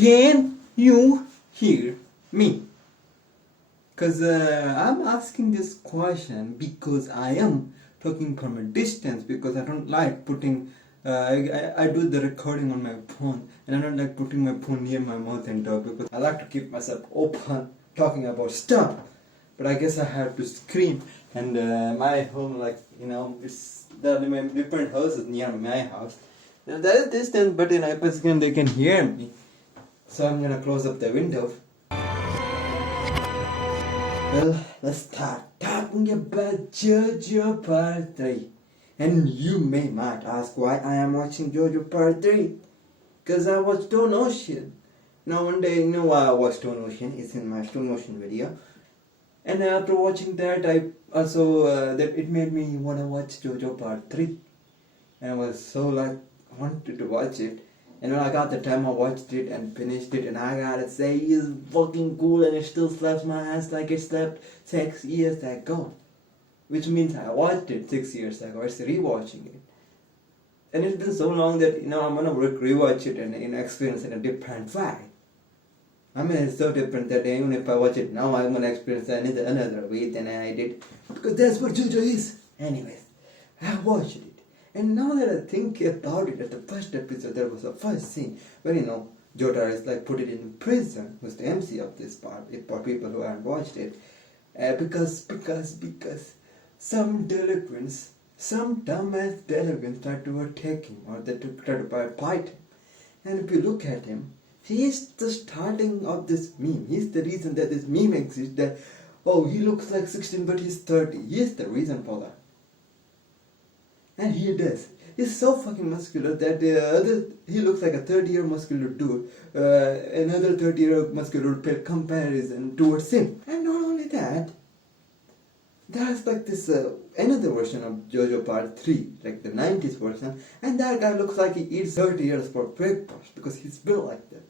Can you hear me? Because I'm asking this question because I am talking from a distance because I don't like putting, I do the recording on my phone and I don't like putting my phone near my mouth and talk because I like to keep myself open talking about stuff. But I guess I have to scream and my home, like, there are different houses near my house. Now, there is distance, but if they can hear me. So I'm gonna close up the window. Well, let's start talking about Jojo Part 3. And you might ask why I am watching Jojo Part 3. Because I watched Stone Ocean. Now one day, you know why I watched Stone Ocean? It's in my Stone Ocean video. And after watching that, I also, that it made me want to watch Jojo Part 3. And I was so wanted to watch it. And when I got the time, I watched it and finished it, and I gotta say, it's fucking cool, and it still slaps my ass like it slapped 6 years ago. Which means I watched it 6 years ago, it's rewatching it. And it's been so long that, I'm gonna rewatch it and experience it in a different way. I mean, it's so different that even if I watch it now, I'm gonna experience it another way than I did. Because that's what JoJo is. Anyways, I watched it. And now that I think about it, at the first episode, there was a first scene where, Jojo is put it in prison, who's the MC of this part, for people who haven't watched it. Because some delinquents, some dumbass delinquents try to attack him, or they try to fight him. And if you look at him, he is the starting of this meme. He's the reason that this meme exists, that, oh, he looks like 16 but he's 30. He is the reason for that. And he does. He's so fucking muscular that he looks like a 30-year muscular dude. Another 30-year muscular would pay comparison towards him. And not only that, there's this another version of JoJo Part 3, like the 90s version, and that guy looks like he eats 30 years for breakfast because he's built like that.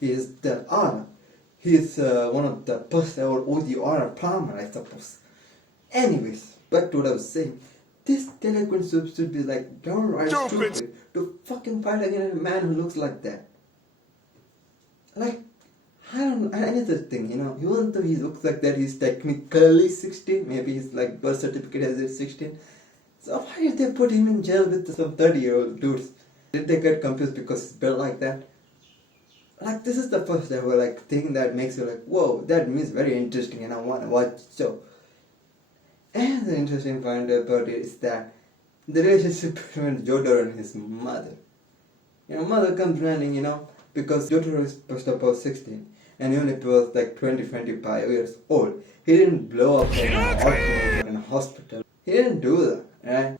He is the honor. He is one of the first ever OG honor farmer, I suppose. Anyways, back to what I was saying. This delinquent should be downright stupid to fucking fight against a man who looks like that. I don't know, another thing, even though he looks like that, he's technically 16, maybe his birth certificate has it 16. So why did they put him in jail with some 30-year-old dudes? Did they get confused because he's built like that? This is the first ever thing that makes you whoa, that means very interesting and I want to watch the show. And the interesting point about it is that the relationship between Jojo and his mother. Mother comes running, because Jojo is first of all 16. And even if he was 20, 25 years old, he didn't blow up in a hospital. He didn't do that, right?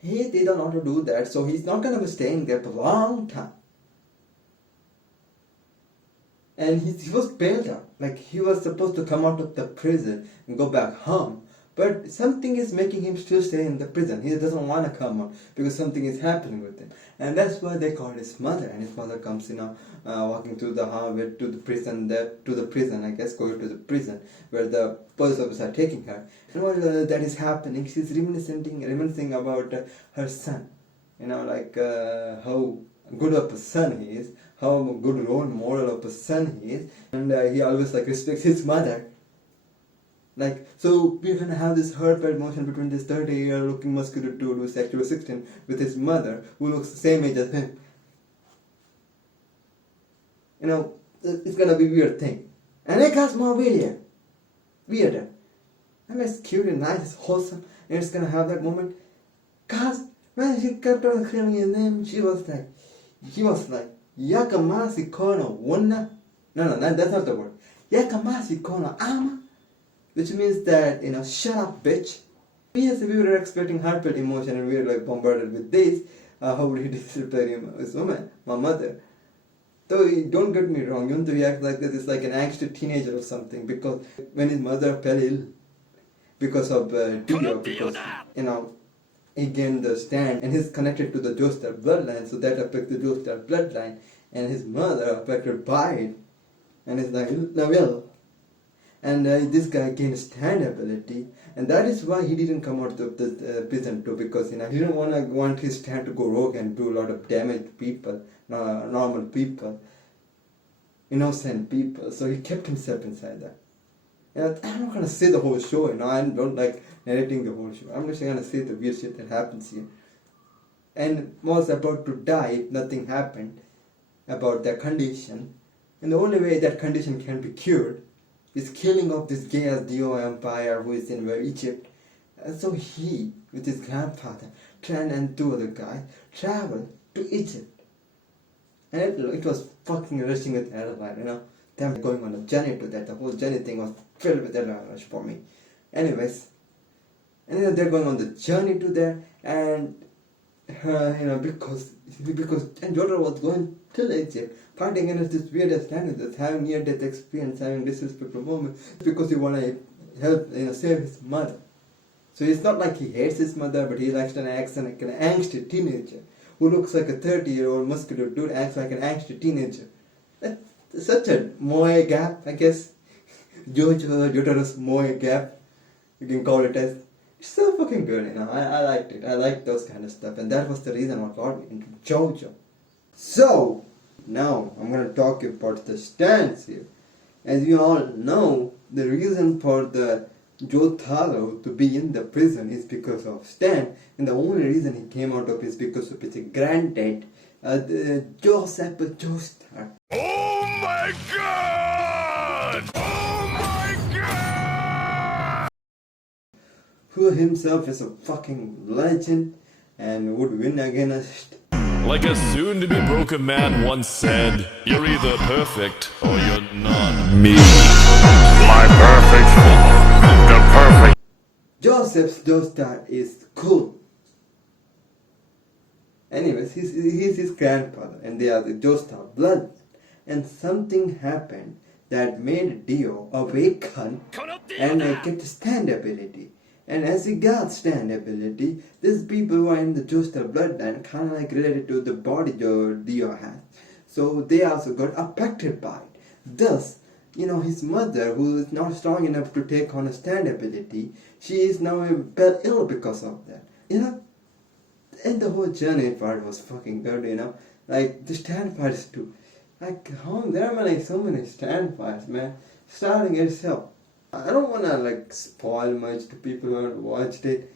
He didn't want to do that, so he's not going to be staying there for a long time. And he was bailed out. He was supposed to come out of the prison and go back home. But something is making him still stay in the prison. He doesn't want to come out because something is happening with him. And that's why they called his mother. And his mother comes, walking through the hallway to the prison, I guess, going to the prison where the police officers are taking her. And while that is happening, she's reminiscing about her son. How good of a son he is, how good role model of a son he is, and he always respects his mother. So we're gonna have this heartfelt emotion between this 30-year looking muscular dude who's actually 16 with his mother who looks the same age as him. It's gonna be a weird thing. And it gets more weirder. I mean, it's cute and nice, it's wholesome, and it's gonna have that moment. Cause when she kept on screaming his name, she was like, Yakamasi kono wonna. No, that's not the word. Yakamasi kono ama. Which means that, shut up, bitch. Yes, we were expecting heartfelt emotion and we were bombarded with this. How would he disrespect his woman, my mother? Though, don't get me wrong, even though he acts like this, it's like an angsty teenager or something. Because when his mother fell ill, because of Tibio, because, he gained the stand and he's connected to the Joestar bloodline, so that affects the Joestar bloodline, and his mother affected by it, and it's like, no, well. And this guy gained stand ability, and that is why he didn't come out of the prison too, because he didn't want his stand to go rogue and do a lot of damage to people, normal people, innocent people. So he kept himself inside that. And I'm not gonna say the whole show, I don't like narrating the whole show. I'm just gonna say the weird shit that happens here. And was about to die if nothing happened about their condition. And the only way that condition can be cured is killing off this gay-ass Dio empire who is in Egypt. And so he, with his grandfather, Tran and two other guys, traveled to Egypt. And it was fucking rushing with adrenaline, them going on a journey to that. The whole journey thing was filled with adrenaline rush for me. Anyways, and they're going on the journey to there, and because and Jojo was going to Egypt, fighting against this weirdest languages, having near-death experience, having disrespectful moments, because he want to help, save his mother. So it's not like he hates his mother, but he likes to act like an angsty teenager who looks like a 30-year-old muscular dude, acts like an angsty teenager. That's such a moe gap, I guess. Jojo's moe gap, you can call it as. It's so fucking good, I liked it. I liked those kind of stuff, and that was the reason what got me into Jojo. So, now I'm gonna talk about the stands here. As you all know, the reason for the Jotaro to be in the prison is because of Stan, and the only reason he came out of is because of his granddad, Joseph Joestar. Oh my god! Oh my god! Who himself is a fucking legend and would win against. Like a soon-to-be broken man once said, you're either perfect or you're not me. My perfect. The perfect. Joseph Joestar is cool. Anyways, he's his grandfather, and they are the Joestar blood. And something happened that made Dio awaken and get stand ability. And as he got stand ability, these people who are in the Joestar bloodline kind of like related to the body Dio has. So they also got affected by it. Thus, his mother, who is not strong enough to take on a stand ability, she is now ill because of that. And the whole journey part was fucking good, like the stand parts too. Like, there are so many stand parts, man. Starting itself. I don't wanna spoil much to people who haven't watched it.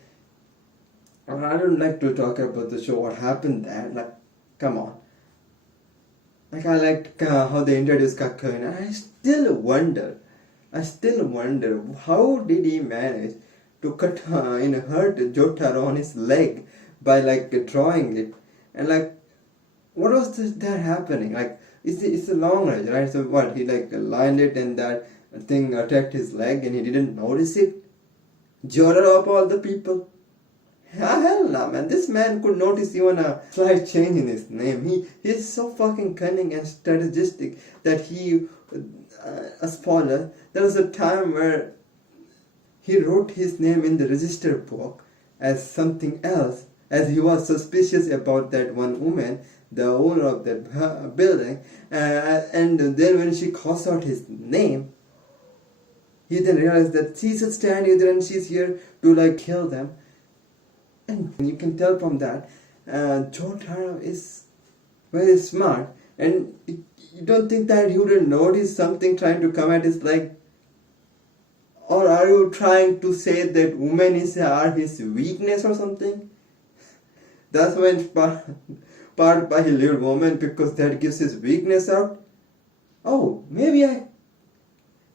I don't like to talk about the show, what happened there. Come on. I liked how they introduced Kakko, and I still wonder how did he manage to hurt Jotaro on his leg by drawing it, and what was there happening? It's a long range, right? So what, he lined it and that thing attacked his leg and he didn't notice it? Jotaro of all the people. Hell no, man. This man could notice even a slight change in his name. He's so fucking cunning and strategistic that a spoiler, there was a time where he wrote his name in the register book as something else, as he was suspicious about that one woman, the owner of that building, and then when she calls out his name, he then realized that she's a stand user and she's here to kill them. And you can tell from that, Jotaro is very smart, and you don't think that he wouldn't notice something trying to come at his leg? Or are you trying to say that women are his weakness or something? That's when part by his little woman, because that gives his weakness out. Oh, maybe I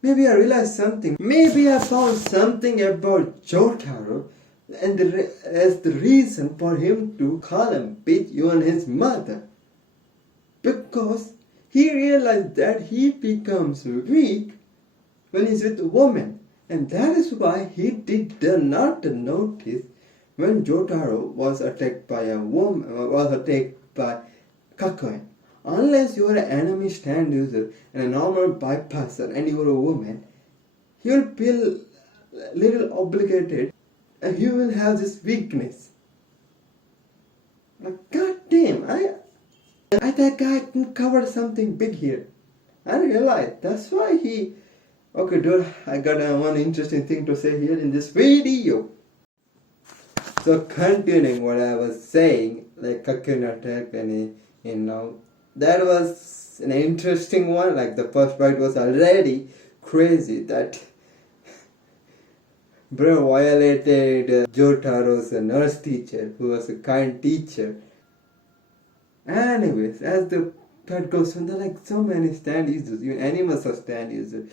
realized something. Maybe I found something about Jotaro, and as the reason for him to call him bitch you and his mother. Because he realized that he becomes weak when he's with a woman. And that is why he did not notice when Jotaro was attacked by a woman, was attacked by Kakkoin. Unless you are an enemy stand user and a normal bypasser and you are a woman, he will feel little obligated and he will have this weakness. Like, god damn, I that guy can cover something big here. I realized that's why he. Okay, dude, I got one interesting thing to say here in this video. So continuing what I was saying, like Kakuna attack and that was an interesting one. Like the first part was already crazy. That bro violated Jotaro's nurse teacher, who was a kind teacher. Anyways, as the part goes on, there are like so many stand users. Even animals are stand users.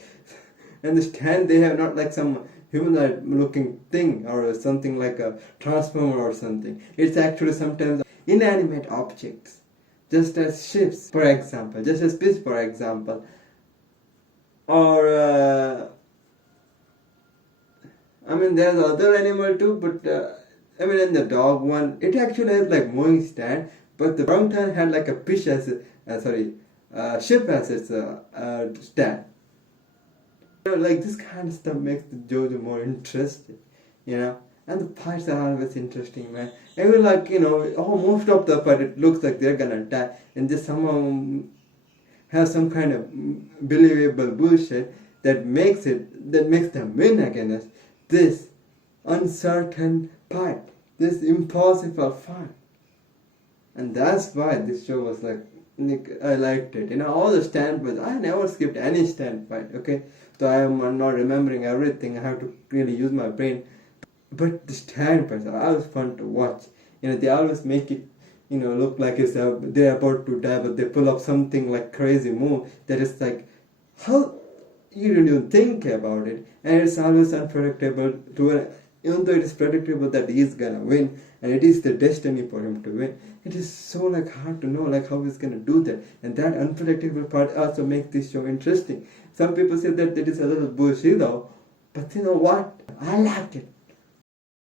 And the stand, they have not like some humanoid looking thing or something like a transformer or something. It's actually sometimes inanimate objects. Just as ships, for example. Just as fish, for example. Or, there's other animal too, but, in the dog one, it actually has like mowing stand, but the orangutan had like a fish as ship as its stand. Like this kind of stuff makes the Jojo more interesting, and the fights are always interesting, man. Even like, most of the fight, it looks like they're gonna die, and just somehow have some kind of believable bullshit that makes them win against this uncertain fight, this impossible fight. And that's why this show was like, I liked it. All the stand fights, I never skipped any stand fight, okay? So I'm not remembering everything. I have to really use my brain. But the stand fights are always fun to watch. They always make it, look like they're about to die, but they pull up something like crazy move that is like, how you don't even think about it. And it's always unpredictable even though it is predictable that he's gonna win, and it is the destiny for him to win. It is so like hard to know like how he's gonna do that, and that unpredictable part also makes this show interesting. Some people say that it is a little bullshit though, but you know what? I liked it.